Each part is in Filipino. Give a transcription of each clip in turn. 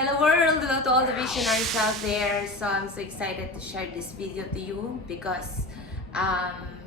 Hello world! Hello to all the visionaries out there. So I'm so excited to share this video to you because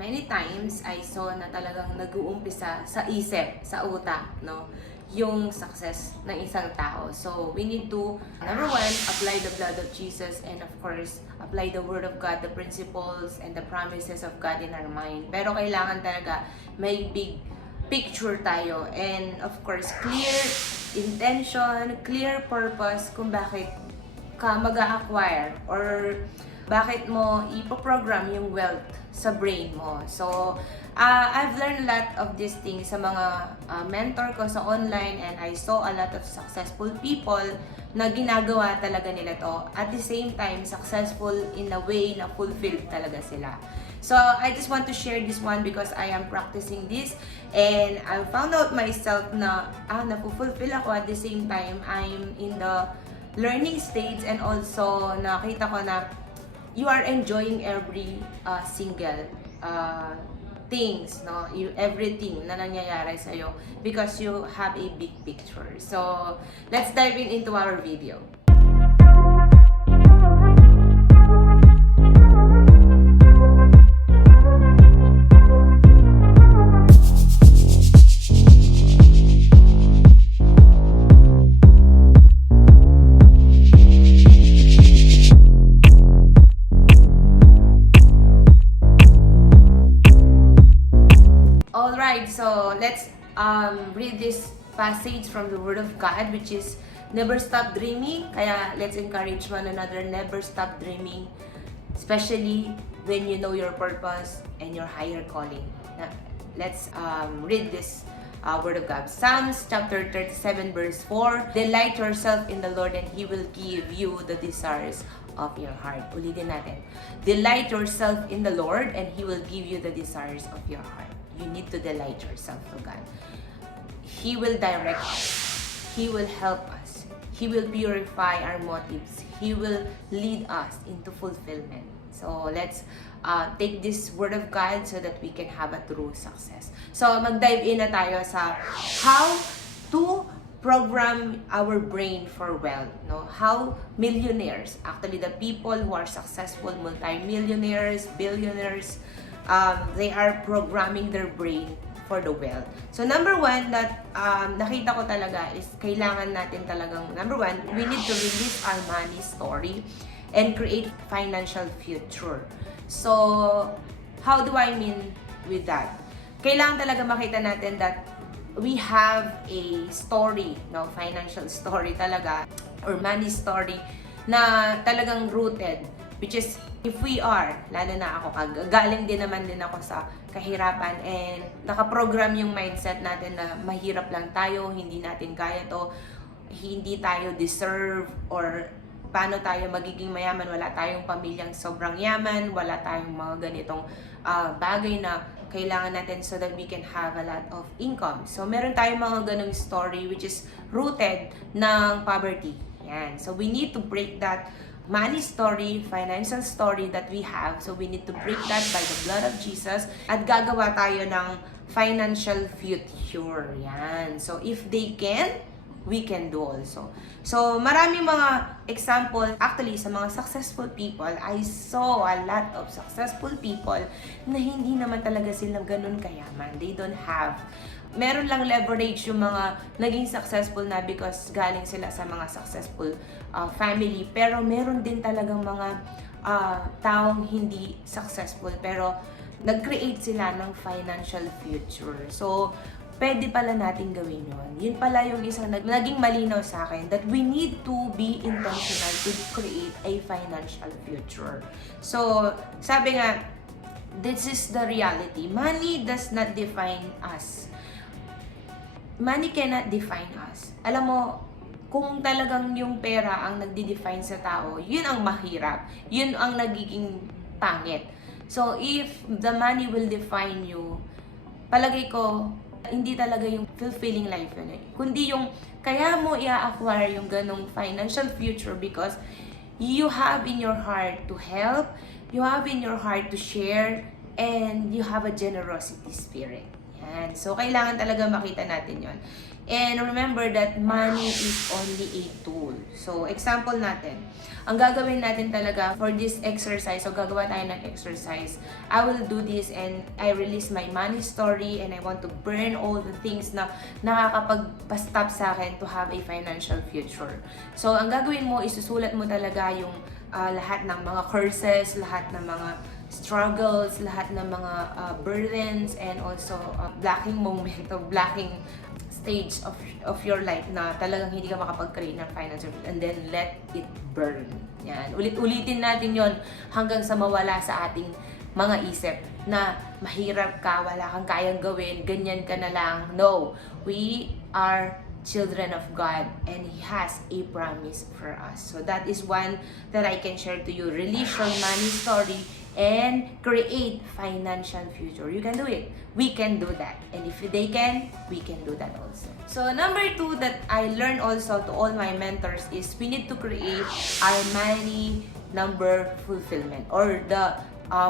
many times I saw na talagang nag-uumpisa sa isip, sa utak, no? Yung success ng isang tao. So we need to, number one, apply the blood of Jesus and of course, apply the Word of God, the principles and the promises of God in our mind. Pero kailangan talaga may big picture tayo and of course, clear intention, clear purpose kung bakit ka mag-acquire or bakit mo ipoprogram yung wealth sa brain mo. So, I've learned a lot of these things sa mga mentor ko sa online and I saw a lot of successful people na ginagawa talaga nila to. At the same time, successful in a way na fulfilled talaga sila. So, I just want to share this one because I am practicing this and I found out myself na napufulfill ako at the same time I'm in the learning stage and also nakita ko na you are enjoying every single things, no? Everything na nangyayari sa'yo because you have a big picture. So, let's dive into our video. Alright, so let's read this passage from the Word of God, which is never stop dreaming. Kaya let's encourage one another, never stop dreaming, especially when you know your purpose and your higher calling. Let's read this Word of God. Psalms chapter 37 verse 4, delight yourself in the Lord and He will give you the desires of your heart. Ulitin natin. Delight yourself in the Lord and He will give you the desires of your heart. You need to delight yourself to God. He will direct us. He will help us. He will purify our motives. He will lead us into fulfillment. So let's take this Word of God so that we can have a true success. So mag-dive in na tayo sa how to program our brain for wealth. No? How millionaires, actually the people who are successful, multi-millionaires, billionaires, they are programming their brain for the wealth. So number one that nakita ko talaga is kailangan natin talagang, number one, we need to release our money story and create financial future. So how do I mean with that? Kailangan talaga makita natin that we have a story, no, financial story talaga or money story na talagang rooted, which is if we are, lalo na ako, galing din ako sa kahirapan and nakaprogram yung mindset natin na mahirap lang tayo, hindi natin kaya to, hindi tayo deserve, or paano tayo magiging mayaman, wala tayong pamilyang sobrang yaman, wala tayong mga ganitong bagay na kailangan natin so that we can have a lot of income. So meron tayong mga ganong story which is rooted ng poverty. Yan. So we need to break that money story, financial story that we have. So we need to break that by the blood of Jesus at gagawa tayo ng financial future. Yan. So if they can, we can do also. So maraming mga example, actually sa mga successful people, I saw a lot of successful people na hindi naman talaga sila ganun kayaman. They don't have, meron lang leverage yung mga naging successful na because galing sila sa mga successful family. Pero meron din talagang mga taong hindi successful pero nag-create sila ng financial future. So, pwede pala natin gawin yun. Yun pala yung isang naging malinaw sa akin that we need to be intentional to create a financial future. So, sabi nga, this is the reality. Money does not define us. Money cannot define us. Alam mo, kung talagang yung pera ang nagdi-define sa tao, yun ang mahirap. Yun ang nagiging pangit. So, if the money will define you, palagay ko, hindi talaga yung fulfilling life yun eh. Kundi yung, kaya mo i-acquire yung ganong financial future because you have in your heart to help, you have in your heart to share, and you have a generosity spirit. Yan. So, kailangan talaga makita natin yon. And remember that money is only a tool. So, example natin. Ang gagawin natin talaga for this exercise, so gagawa tayo ng exercise. I will do this and I release my money story and I want to burn all the things na nakakapagpa-stop sa akin to have a financial future. So, ang gagawin mo, isusulat mo talaga yung lahat ng mga curses, lahat ng mga struggles, lahat ng mga burdens, and also blocking moment of blocking stage of your life na talagang hindi ka makapag-create ng financial, and then let it burn. Yan. Ulit-ulitin natin yon hanggang sa mawala sa ating mga isip na mahirap ka, wala kang kayang gawin, ganyan ka na lang. No, we are children of God and He has a promise for us. So that is one that I can share to you. Release your money story and create financial future. You can do it. We can do that. And if they can, we can do that also. So number 2 that I learned also to all my mentors is we need to create our money number fulfillment or the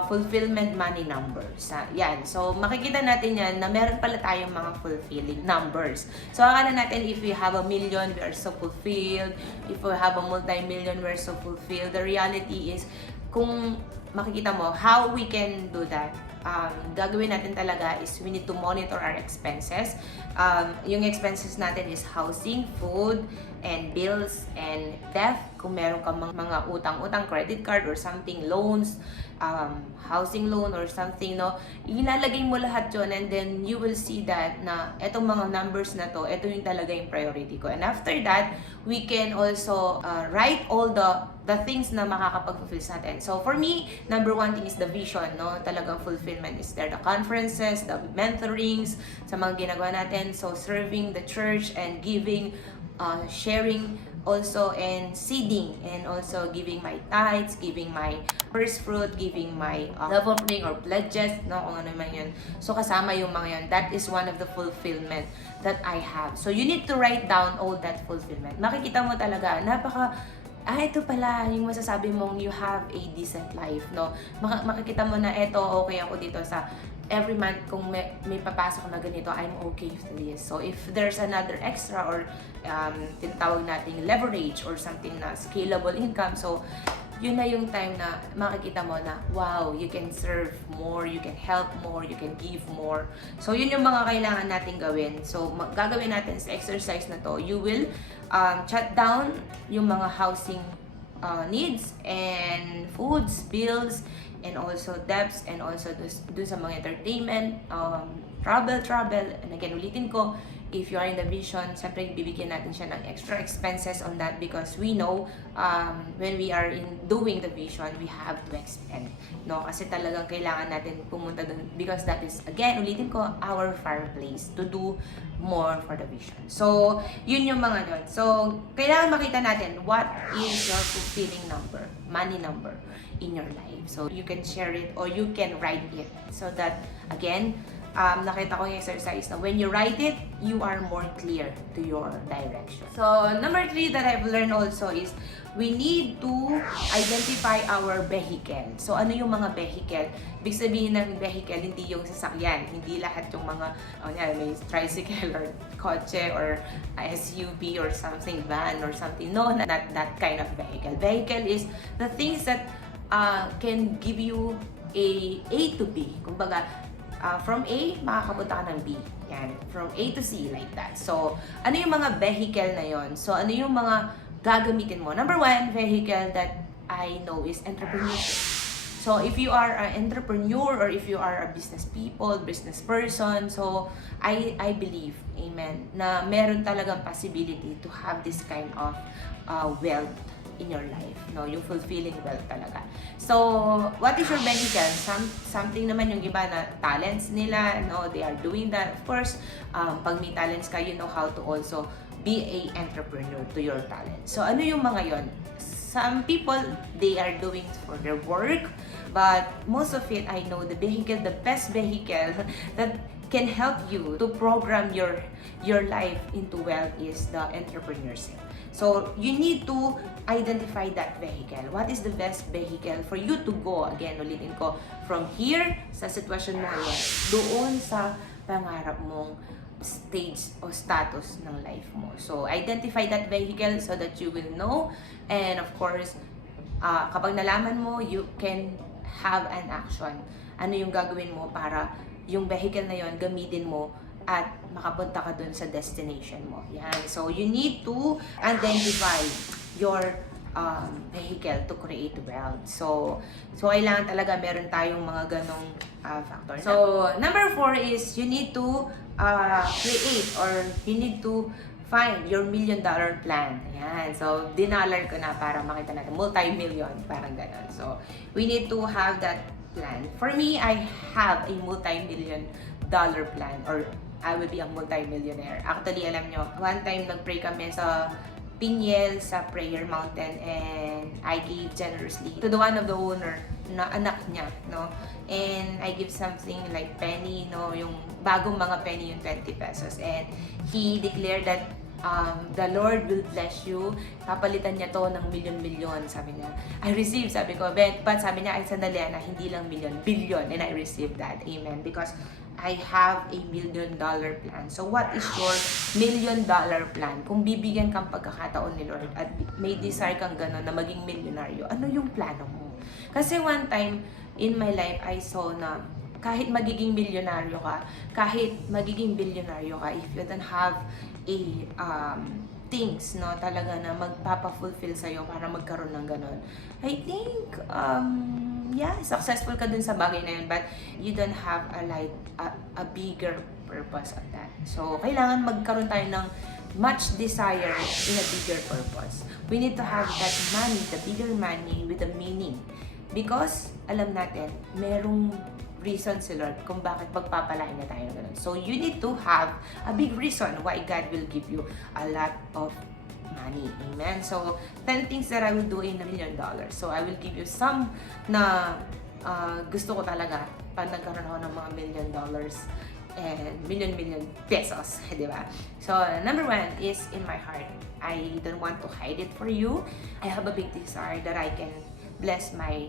fulfillment money numbers. Yan. So, makikita natin yan na meron pala tayong mga fulfilling numbers. So, akala natin if we have 1 million, we are so fulfilled. If we have a multi-million, we are so fulfilled. The reality is, kung makikita mo, how we can do that, gagawin natin talaga is we need to monitor our expenses. Yung expenses natin is housing, food, and bills, and debt. Kung meron kang mga utang-utang, credit card or something, loans, housing loan or something, no, ilalagay mo lahat yun, and then you will see that na etong mga numbers na to, ito yung talaga yung priority ko. And after that, we can also write all the things na makakapag-fulfill sa atin. So for me, number 1 thing is the vision, no, talagang fulfillment is there. The conferences, the mentorings, sa mga ginagawa natin, so serving the church and giving, sharing also, and seeding, and also giving my tithes, giving my first fruit, giving my love offering or pledges, no, kung ano man yun. So, kasama yung mga yun. That is one of the fulfillment that I have. So, you need to write down all that fulfillment. Makikita mo talaga, ito pala yung masasabi mong you have a decent life, no? Makikita mo na okay ako dito sa every month kung may papasok na ganito, I'm okay with this. So, if there's another extra or tinatawag nating leverage or something na scalable income, so, yun na yung time na makikita mo na, wow, you can serve more, you can help more, you can give more. So, yun yung mga kailangan natin gawin. So, gagawin natin sa exercise na to, you will jot down yung mga housing needs and foods, bills, and also debts, and also dun sa mga entertainment, travel, and again, ulitin ko, if you are in the vision, siyempre bibigyan natin siya ng extra expenses on that because we know when we are in doing the vision, we have to expend, no? Kasi talagang kailangan natin pumunta dun because that is, again, ulitin ko, our fireplace to do more for the vision. So, yun yung mga yun. So, kailangan makita natin what is your fulfilling number, money number in your life. So, you can share it or you can write it so that, again, nakita ko yung exercise na when you write it, you are more clear to your direction. So, number 3 that I've learned also is we need to identify our vehicle. So, ano yung mga vehicle? Ibig sabihin ng vehicle, hindi yung sasakyan. Hindi lahat yung mga, may tricycle or kotse or SUV or something, van or something. No, not that kind of vehicle. Vehicle is the things that can give you A to B. Kumbaga, from A, makakapunta ka ng B. Yan. From A to C, like that. So, ano yung mga vehicle na yon? So, ano yung mga gagamitin mo? Number 1, vehicle that I know is entrepreneurship. So, if you are an entrepreneur or if you are a business people, business person, so, I believe, amen, na meron talagang possibility to have this kind of wealth in your life, no, yung fulfilling wealth talaga. So, what is your vehicle? Something naman yung iba na talents nila, no, they are doing that. Of course, pag may talents ka, you know how to also be a entrepreneur to your talent. So, ano yung mga yon? Some people, they are doing for their work, but most of it, I know the vehicle, the best vehicle that can help you to program your life into wealth is the entrepreneurship. So, you need to identify that vehicle. What is the best vehicle for you to go? Again, ulitin ko, from here, sa sitwasyon mo ngayon, doon sa pangarap mong stage o status ng life mo. So, identify that vehicle so that you will know. And of course, kapag nalaman mo, you can have an action. Ano yung gagawin mo para yung vehicle na yon gamitin mo at makapunta ka dun sa destination mo. Yan. So, you need to identify your vehicle to create wealth. So kailangan talaga meron tayong mga ganong factor. So, number 4 is you need to create or you need to find your $1 million plan. Ayan. So, dinalar ko na para makita natin. Multi-million. Parang ganon. So, we need to have that plan. For me, I have a multi-million dollar plan or I will be a multi-millionaire. Actually, alam nyo, one time nag-pray kami sa Pinyel sa Prayer Mountain and I gave generously to the one of the owner na anak niya, no? And I give something like penny, no? Yung bagong mga penny, yung 20 pesos. And he declared that the Lord will bless you. Papalitan niya to ng milyon-milyon, sabi niya. I received, sabi ko, but sabi niya, ay sandali na, hindi lang million, billion. And I received that. Amen. Because I have a $1 million plan. So, what is your $1 million plan? Kung bibigyan kang pagkakataon ni Lord at may desire kang gano'n na maging milyonaryo, ano yung plano mo? Kasi one time in my life, I saw na kahit magiging milyonaryo ka, kahit magiging bilyonaryo ka, if you don't have a things, no, talaga na magpapa-fulfill sa'yo para magkaroon ng ganon. I think, yeah, successful ka dun sa bagay na yun, but you don't have a bigger purpose on that. So, kailangan magkaroon tayo ng much desire in a bigger purpose. We need to have that money, the bigger money with a meaning. Because, alam natin, merong reason si Lord kung bakit pagpapalain na tayo ng ganun. So, you need to have a big reason why God will give you a lot of money. Amen? So, 10 things that I will do in $1 million. So, I will give you some na gusto ko talaga pag nagkaroon ako ng mga $1 million and million pesos. Diba? So, number 1 is in my heart. I don't want to hide it for you. I have a big desire that I can bless my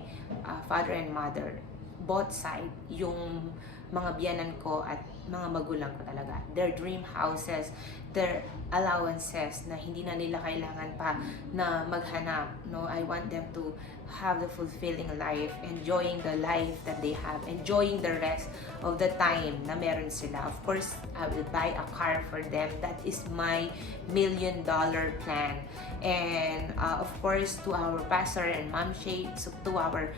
father and mother, both side, yung mga biyanan ko at mga magulang ko talaga. Their dream houses, their allowances na hindi na nila kailangan pa na maghanap. No, I want them to have the fulfilling life, enjoying the life that they have, enjoying the rest of the time na meron sila. Of course, I will buy a car for them. That is my $1 million plan. And of course, to our pastor and mom shade, so to our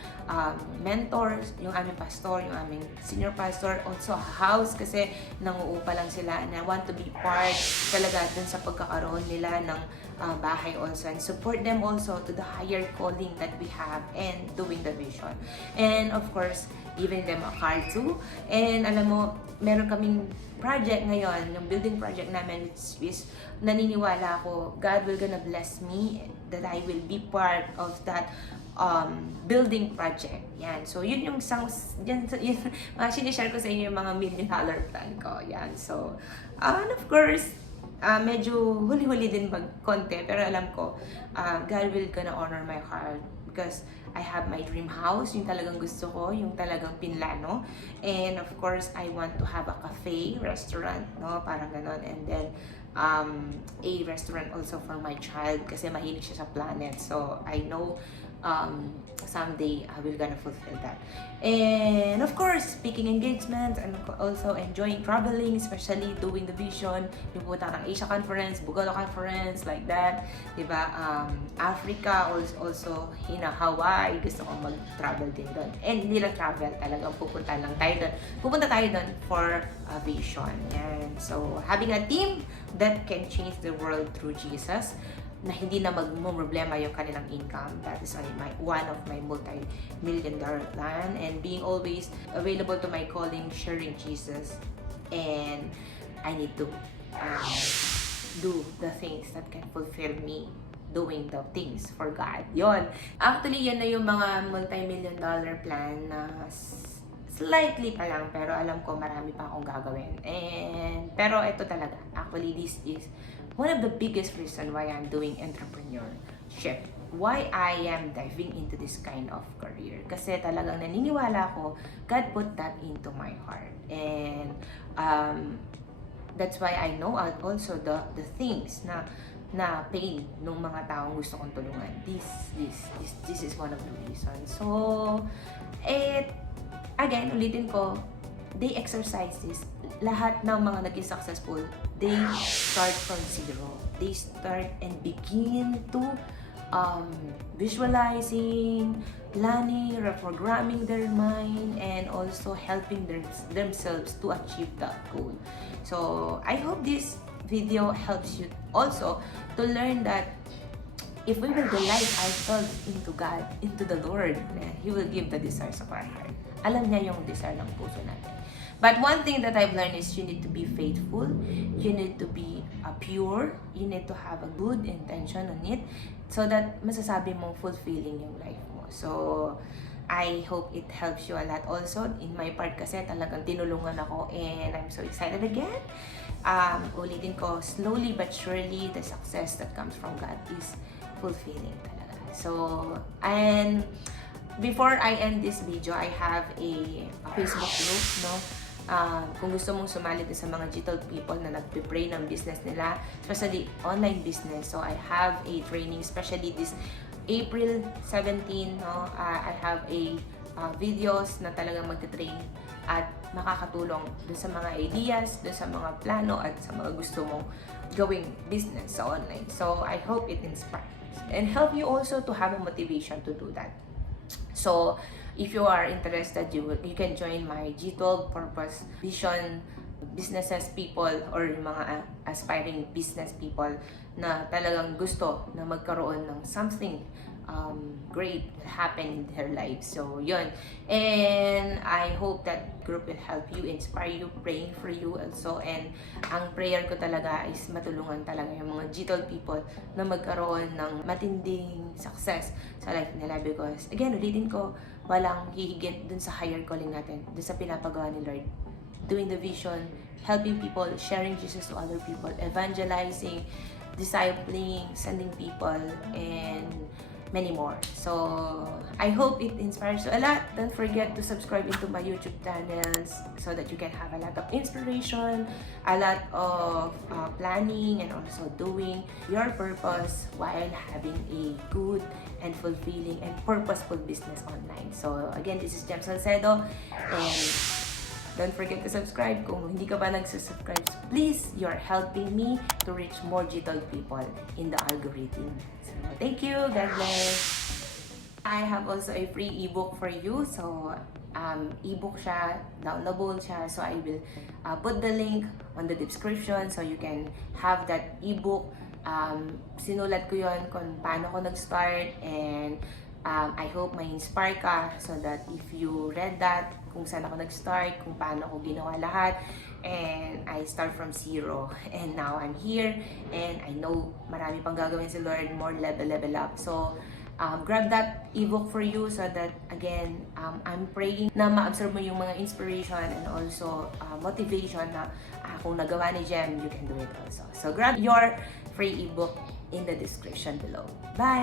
mentors, yung aming pastor, yung aming senior pastor, also a house kasi nanguupa lang sila and I want to be part talaga dun sa pagkakaroon nila ng bahay also and support them also to the higher calling that we have and doing the vision. And of course, giving them a car too. And alam mo, meron kaming project ngayon, yung building project namin, which is naniniwala ako, God will gonna bless me that I will be part of that building project. Yan. So, yun yung isang, yun, mga sinishare ko sa inyo yung mga $1 million plan ko. Yan. So, and of course, medyo huli-huli din konti, pero alam ko, God will gonna honor my heart because I have my dream house, yung talagang gusto ko, yung talagang pinlano. And of course, I want to have a cafe, restaurant, no? Parang ganon. And then, a restaurant also for my child kasi mahilig siya sa planet. So, I know someday I will gonna fulfill that. And of course, speaking engagements and also enjoying traveling, especially doing the vision, yung pupunta ng Asia Conference, Bugalo Conference, like that, diba? Africa, also Hawaii, gusto ko mag-travel din doon. And hindi lang travel, talagang pupunta tayo doon for a vision. And so, having a team that can change the world through Jesus, na hindi na magmumroblema yung kanilang income. That is one of my multi-million dollar plan, and being always available to my calling, sharing Jesus, and I need to do the things that can fulfill me doing the things for God. Yon. Actually, yan na yung mga multi-million dollar plan na slightly pa lang, pero alam ko marami pa akong gagawin. Pero ito talaga, actually this is one of the biggest reason why I'm doing entrepreneurship. why I am diving into this kind of career. Kasi talagang naniniwala ko, God put that into my heart. And that's why I know also the things na pain ng mga taong gusto kong tulungan. This is one of the reasons. So, again, ulitin ko, they exercise this. Lahat ng mga naging successful, they start from zero. They start and begin to visualizing, planning, reprogramming their mind, and also helping themselves to achieve that goal. So, I hope this video helps you also to learn that if we will delight ourselves into God, into the Lord, He will give the desires of our heart. Alam niya yung desire ng puso natin. But one thing that I've learned is you need to be faithful, you need to be pure, you need to have a good intention on it so that masasabi mong fulfilling yung life mo. So, I hope it helps you a lot also. In my part kasi talagang tinulungan ako and I'm so excited again. Ulitin ko, slowly but surely, the success that comes from God is fulfilling talaga. So, and before I end this video, I have a Facebook group, no? Kung gusto mong sumali din sa mga G12 people na nagpe-pray ng business nila, especially online business. So, I have a training, especially this April 17, no? I have a videos na talagang magte-train at makakatulong dun sa mga ideas, dun sa mga plano, at sa mga gusto mong gawing business sa online. So, I hope it inspires and help you also to have a motivation to do that. So, if you are interested, you can join my G12 Purpose Vision businesses people or mga aspiring business people na talagang gusto na magkaroon ng something great will happen in their lives. So, yun. And I hope that group will help you, inspire you, praying for you also. And ang prayer ko talaga is matulungan talaga yung mga G12 people na magkaroon ng matinding success sa life nila. Because, again, ulitin ko, walang hihigit dun sa higher calling natin, dun sa pinapagawa ni Lord. Doing the vision, helping people, sharing Jesus to other people, evangelizing, discipling, sending people, and many more. So, I hope it inspires you a lot. Don't forget to subscribe into my YouTube channels so that you can have a lot of inspiration, a lot of planning, and also doing your purpose while having a good and fulfilling and purposeful business online. So, again, this is Jhem Salcedo, and don't forget to subscribe. Kung hindi ka pa nagsusubscribe, please, you're helping me to reach more G12 people in the algorithm. So, thank you. God bless. I have also a free ebook for you. So, ebook siya, downloadable siya. So, I will put the link on the description so you can have that ebook. Sinulat ko yon kung paano ko nag-start, and I hope may inspire ka so that if you read that, kung saan ako nag-start, kung paano ko ginawa lahat, and I start from zero, and now I'm here, and I know marami pang gagawin si Lord, more level up. So, grab that ebook for you so that, again, I'm praying na ma-absorb mo yung mga inspiration and also motivation na kung nagawa ni Jhem, you can do it also. So, grab your free ebook in the description below. Bye!